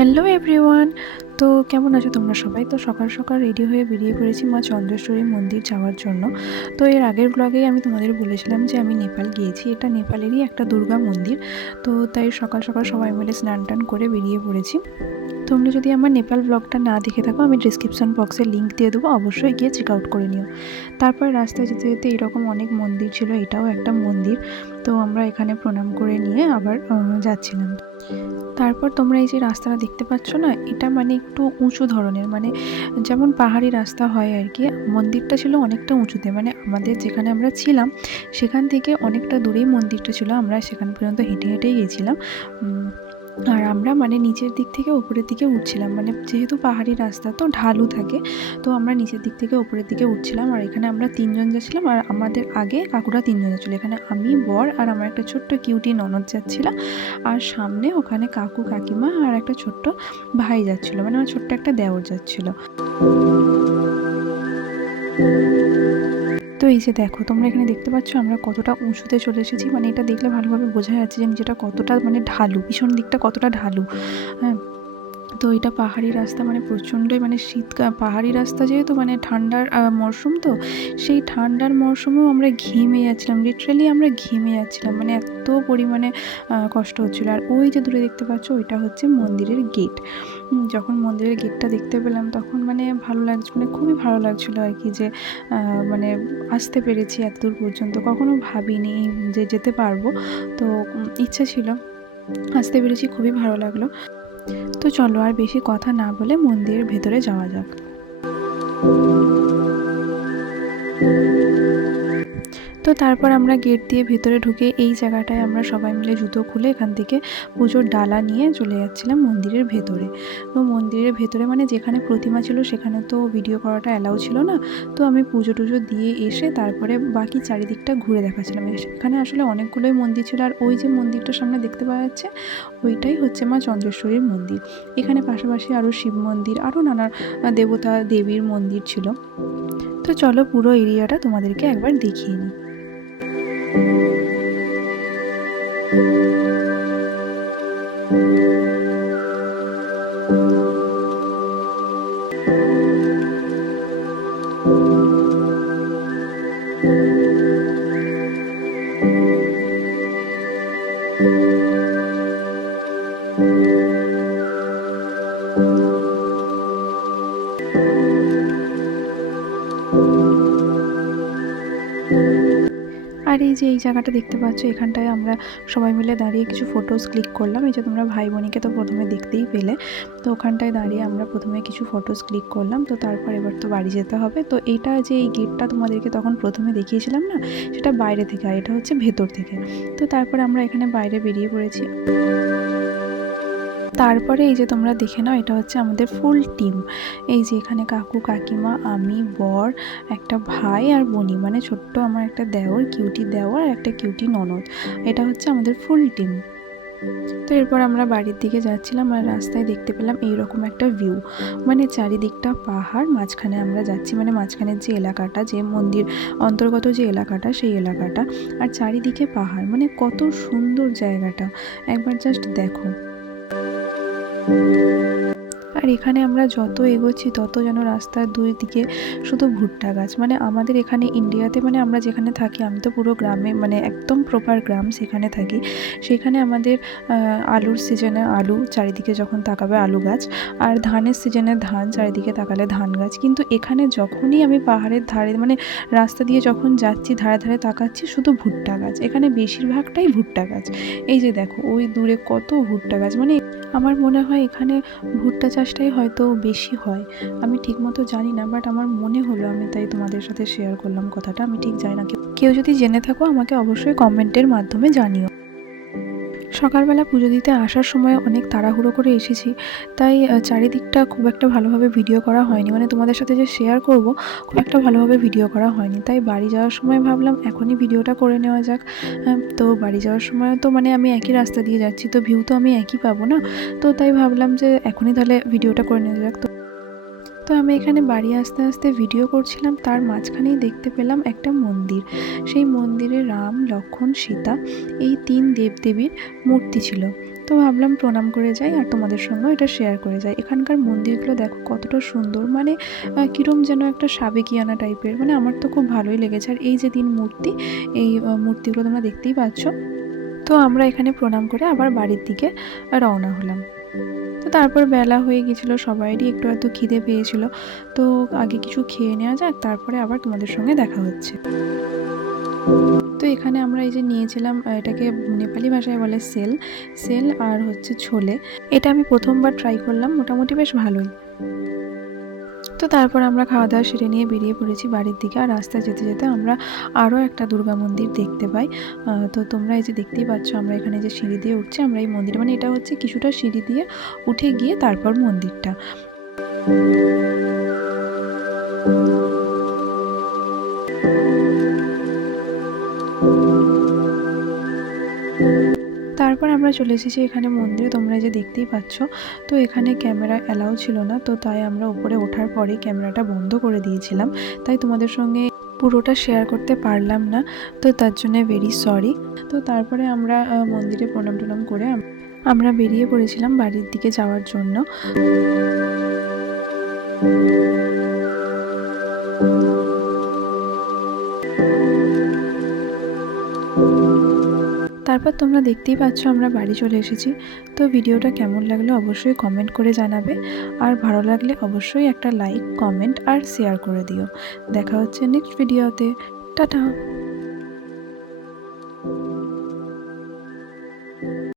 Hello everyone. তো কেমন আছো তোমরা সবাই? তো সকাল সকাল রেডি হয়ে বেরিয়ে পড়েছি মা চন্দ্রেশ্বরী মন্দির যাওয়ার জন্য। তো এর আগের ব্লগেই আমি তোমাদের বলেছিলাম যে আমি নেপাল গিয়েছি। এটা নেপালেরই একটা দুর্গা মন্দির। তো তাই সকাল সকাল সবাই মিলে স্নান টান করে বেরিয়ে পড়েছি। তোমরা যদি আমার নেপাল ব্লগটা না দেখে থাকো, আমি ডিসক্রিপশন বক্সে লিঙ্ক দিয়ে দেবো, অবশ্যই গিয়ে চেক আউট করে নিও। তারপর রাস্তায় যেতে যেতে এরকম অনেক মন্দির ছিল, এটাও একটা মন্দির। তো আমরা এখানে প্রণাম করে নিয়ে আবার যাচ্ছিলাম। তারপর তোমরা এই যে রাস্তাটা দেখতে পাচ্ছ না, এটা মানে একটু উঁচু ধরনের, মানে যেমন পাহাড়ি রাস্তা হয় আর কি। মন্দিরটা ছিল অনেকটা উঁচুতে, মানে আমাদের যেখানে আমরা ছিলাম সেখান থেকে অনেকটা দূরেই মন্দিরটা ছিল। আমরা সেখান পর্যন্ত হেঁটে হেঁটেই গেছিলাম। আর আমরা মানে নিচের দিক থেকে উপরের দিকে উঠছিলাম, মানে যেহেতু পাহাড়ি রাস্তা তো ঢালু থাকে, তো আমরা নিচের দিক থেকে উপরের দিকে উঠছিলাম। আর এখানে আমরা তিনজন যাচ্ছিলাম, আর আমাদের আগে কাকুরা তিনজন যাচ্ছিলো। এখানে আমি, বর আর আমার একটা ছোট্ট কিউটি ননদ যাচ্ছিলাম। আর সামনে ওখানে কাকু কাকিমা আর একটা ছোট্ট ভাই যাচ্ছিলো, মানে আমার ছোট্ট একটা দেওর যাচ্ছিলো। তো এই যে দেখো, তোমরা এখানে দেখতে পাচ্ছ আমরা কতটা উঁচুতে চলে এসেছি। মানে এটা দেখলে ভালোভাবে বোঝা যাচ্ছে যে নিচেটা কতটা মানে ঢালু, পিছন দিকটা কতটা ঢালু। হ্যাঁ, তো এটা পাহাড়ি রাস্তা, মানে প্রচণ্ডই মানে শীতকাল, পাহাড়ি রাস্তা যেহেতু মানে ঠান্ডার মরশুম, তো সেই ঠান্ডার মরশুমেও আমরা ঘেমে যাচ্ছিলাম, লিটারালি আমরা ঘেমে যাচ্ছিলাম, মানে এত পরিমাণে কষ্ট হচ্ছিলো। আর ওই যে দূরে দেখতে পাচ্ছ, ওইটা হচ্ছে মন্দিরের গেট। যখন মন্দিরের গেটটা দেখতে পেলাম তখন মানে ভালো লাগছে, মানে খুবই ভালো লাগছিলো আর কি, যে মানে আসতে পেরেছি এত দূর পর্যন্ত। কখনো ভাবিনি যে যেতে পারবো, তো ইচ্ছা ছিল, আসতে পেরেছি, খুবই ভালো লাগলো। তো চলো আর বেশি কথা না বলে মন্দিরের ভেতরে যাওয়া যাক। তো তারপর আমরা গেট দিয়ে ভেতরে ঢুকে এই জায়গাটায় আমরা সবাই মিলে জুতো খুলে এখান থেকে পুজোর ডালা নিয়ে চলে যাচ্ছিলাম মন্দিরের ভেতরে। তো মন্দিরের ভেতরে মানে যেখানে প্রতিমা ছিল সেখানে তো ভিডিও করাটা অ্যালাউ ছিল না। তো আমি পুজো টুজো দিয়ে এসে তারপরে বাকি চারিদিকটা ঘুরে দেখাচ্ছিলাম। এখানে আসলে অনেকগুলোই মন্দির ছিল, আর ওই যে মন্দিরটার সামনে দেখতে পাওয়া যাচ্ছে ওইটাই হচ্ছে মা চন্দ্রেশ্বরীর মন্দির। এখানে পাশাপাশি আরও শিব মন্দির, আরও নানা দেবতা দেবীর মন্দির ছিল। তো চলো পুরো এরিয়াটা তোমাদেরকে একবার দেখিয়ে নিই। আর এই যে এই জায়গাটা দেখতে পাচ্ছ, এখানটায় আমরা সবাই মিলে দাঁড়িয়ে কিছু ফটোস ক্লিক করলাম। এই যে তোমরা ভাই বোনিকে তো প্রথমে দেখতেই পেলে, তো ওখানটায় দাঁড়িয়ে আমরা প্রথমে কিছু ফটোস ক্লিক করলাম। তো তারপর এবার তো বাড়ি যেতে হবে। তো এইটা যে এই গেটটা তোমাদেরকে তখন প্রথমে দেখিয়েছিলাম না, সেটা বাইরে থেকে, আর এটা হচ্ছে ভেতর থেকে। তো তারপর আমরা এখানে বাইরে বেরিয়ে পড়েছি। তারপরে এই যে তোমরা দেখে নাও, এটা হচ্ছে আমাদের ফুল টিম। এই যে এখানে কাকু কাকিমা, আমি, বর, একটা ভাই আর বোনি, মানে ছোট্ট আমার একটা দেওর, কিউটি দেওর আর একটা কিউটি ননদ। এটা হচ্ছে আমাদের ফুল টিম। তো এরপর আমরা বাড়ির দিকে যাচ্ছিলাম, আর রাস্তায় দেখতে পেলাম এইরকম একটা ভিউ, মানে চারিদিকটা পাহাড়, মাঝখানে আমরা যাচ্ছি, মানে মাঝখানের যে এলাকাটা, যে মন্দির অন্তর্গত যে এলাকাটা, সেই এলাকাটা, আর চারিদিকে পাহাড়, মানে কত সুন্দর জায়গাটা, একবার জাস্ট দেখো। আর এখানে আমরা যত এগোচ্ছি তত যেন রাস্তার দুই দিকে শুধু ভুট্টা গাছ। মানে আমাদের এখানে ইন্ডিয়াতে, মানে আমরা যেখানে থাকি, আমি তো পুরো গ্রামে, মানে একদম প্রপার গ্রাম সেখানে থাকি। সেখানে আমাদের আলুর সিজনে আলু, চারিদিকে যখন তাকাবে আলু গাছ, আর ধানের সিজনে ধান, চারিদিকে তাকালে ধান গাছ। কিন্তু এখানে যখনই আমি পাহাড়ের ধারে, মানে রাস্তা দিয়ে যখন যাচ্ছি, ধারে ধারে তাকাচ্ছি, শুধু ভুট্টা গাছ। এখানে বেশিরভাগটাই ভুট্টা গাছ। এই যে দেখো ওই দূরে কত ভুট্টা গাছ, মানে আমার মনে হয় এখানে ভুট্টা চাষটাই হয়তো বেশি হয়। আমি ঠিকমতো জানি না, বাট আমার মনে হলো, আমি তাই তোমাদের সাথে শেয়ার করলাম কথাটা। আমি ঠিক জানি না, কেউ যদি জেনে থাকো আমাকে অবশ্যই কমেন্টের মাধ্যমে জানিও। সকালবেলা পুজো দিতে আসার সময় অনেক তাড়াহুড়ো করে এসেছি, তাই চারিদিকটা খুব একটা ভালোভাবে ভিডিও করা হয়নি, মানে তোমাদের সাথে যে শেয়ার করব খুব একটা ভালোভাবে ভিডিও করা হয়নি। তাই বাড়ি যাওয়ার সময় ভাবলাম এখনই ভিডিওটা করে নেওয়া যাক। তো বাড়ি যাওয়ার সময় তো মানে আমি একই রাস্তা দিয়ে যাচ্ছি, তো ভিউ তো আমি একই পাবো না, তো তাই ভাবলাম যে এখনই তাহলে ভিডিওটা করে নেওয়া যাক। তো আমি এখানে বাড়ি আসতে আসতে ভিডিও করছিলাম, তার মাঝখানেই দেখতে পেলাম একটা মন্দির। সেই মন্দিরে রাম, লক্ষ্মণ, সীতা, এই 3 দেবদেবীর মূর্তি ছিল। তো ভাবলাম প্রণাম করে যাই আর তোমাদের সঙ্গেও এটা শেয়ার করে যাই। এখানকার মন্দিরগুলো দেখো কতটা সুন্দর, মানে কীরকম যেন একটা সাবেকিয়ানা টাইপের, মানে আমার তো খুব ভালোই লেগেছে। আর এই যে 3 মূর্তি, এই মূর্তিগুলো তোমরা দেখতেই পাচ্ছ। তো আমরা এখানে প্রণাম করে আবার বাড়ির দিকে রওনা হলাম। তো তারপর বেলা হয়ে গেছিলো, সবাইরই একটু এত খিদে পেয়েছিল। তো আগে কিছু খেয়ে নেওয়া যাক, তারপরে আবার তোমাদের সঙ্গে দেখা হচ্ছে। তো এখানে আমরা এই যে নিয়েছিলাম, এটাকে নেপালি ভাষায় বলে সেল সেল আর হচ্ছে ছোলে। এটা আমি প্রথমবার ট্রাই করলাম, মোটামুটি বেশ ভালোই। তো তারপর আমরা খাওয়া দাওয়া সেরে নিয়ে বেরিয়ে পড়েছি বাড়ির দিকে। আর রাস্তায় যেতে যেতে আমরা আরও একটা দুর্গা মন্দির দেখতে পাই। তো তোমরা এই যে দেখতেই পাচ্ছ, আমরা এখানে যে সিঁড়ি দিয়ে উঠছি, আমরা এই মন্দিরে, মানে এটা হচ্ছে কিছুটা সিঁড়ি দিয়ে উঠে গিয়ে তারপর মন্দিরটা। তারপর আমরা চলে এসেছি এখানে মন্দিরে, তোমরা যে দেখতেই পাচ্ছ। তো এখানে ক্যামেরা অ্যালাউ ছিল না, তো তাই আমরা উপরে ওঠার পরে ক্যামেরাটা বন্ধ করে দিয়েছিলাম, তাই তোমাদের সঙ্গে পুরোটা শেয়ার করতে পারলাম না। তো তার জন্য ভেরি সরি। তো তারপরে আমরা মন্দিরে প্রণাম টনাম করে আমরা বেরিয়ে পড়েছিলাম বাড়ির দিকে যাওয়ার জন্য। তারপর তোমরা দেখতেই পাচ্ছ আমরা বাড়ি চলে এসেছি। তো ভিডিওটা কেমন লাগলো অবশ্যই কমেন্ট করে জানাবে, আর ভালো লাগলে অবশ্যই একটা লাইক, কমেন্ট আর শেয়ার করে দিও। দেখা হচ্ছে নেক্সট ভিডিওতে। টাটা।